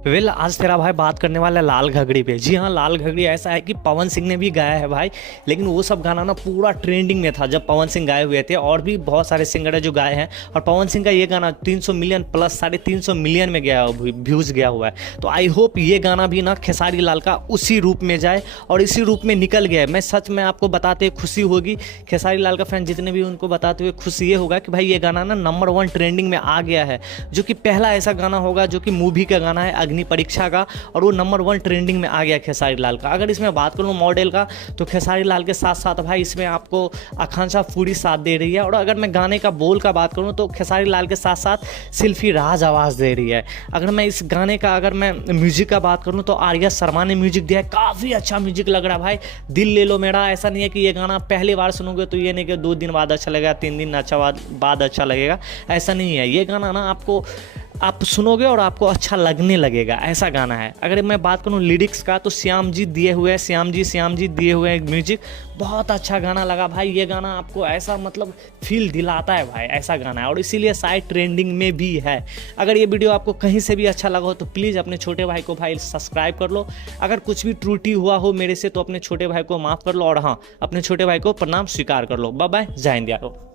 आज तेरा भाई बात करने वाला है लाल घगड़ी पे। जी हाँ, लाल घगड़ी ऐसा है कि पवन सिंह ने भी गाया है भाई, लेकिन वो सब गाना ना पूरा ट्रेंडिंग में था जब पवन सिंह गाए हुए थे, और भी बहुत सारे सिंगर है जो गाए हैं। और पवन सिंह का ये गाना 300 मिलियन प्लस 350 मिलियन में गया, व्यूज़ गया हुआ है। तो आई होप ये गाना भी ना खेसारी लाल का उसी रूप में जाए और इसी रूप में निकल गया है। मैं सच में आपको बताते हुए खुशी होगी, खेसारी लाल का फैन जितने भी, उनको बताते हुए खुशी ये होगा कि भाई ये गाना ना नंबर 1 ट्रेंडिंग में आ गया है, जो कि पहला ऐसा गाना होगा जो कि मूवी का गाना है अग्नि परीक्षा का, और वो नंबर 1 ट्रेंडिंग में आ गया खेसारी लाल का। अगर इसमें बात करूँ मॉडल का, तो खेसारी लाल के साथ साथ भाई इसमें आपको आकांक्षा फूडी साथ दे रही है। और अगर मैं गाने का बोल का बात करूँ तो खेसारी लाल के साथ साथ शिल्पी राज आवाज़ दे रही है। अगर मैं इस गाने का, अगर मैं म्यूजिक का बात करूँ तो आर्या शर्मा ने म्यूजिक दिया है। काफ़ी अच्छा म्यूजिक लग रहा है भाई, दिल ले लो मेरा। ऐसा नहीं है कि ये गाना पहली बार सुनोगे तो ये नहीं कि 2 दिन बाद अच्छा लगेगा, 3 दिन बाद अच्छा लगेगा, ऐसा नहीं है। ये गाना ना आपको, आप सुनोगे और आपको अच्छा लगने लगेगा, ऐसा गाना है। अगर मैं बात करूँ लिरिक्स का, तो श्याम जी दिए हुए हैं, श्याम जी दिए हुए हैं म्यूजिक। बहुत अच्छा गाना लगा भाई। ये गाना आपको ऐसा मतलब फील दिलाता है भाई, ऐसा गाना है, और इसीलिए शायद ट्रेंडिंग में भी है। अगर ये वीडियो आपको कहीं से भी अच्छा लगा हो तो प्लीज़ अपने छोटे भाई को भाई सब्सक्राइब कर लो। अगर कुछ भी त्रुटि हुआ हो मेरे से तो अपने छोटे भाई को माफ़ कर लो, और हाँ, अपने छोटे भाई को प्रणाम स्वीकार कर लो। बाय बाय, जय हिंद यारो।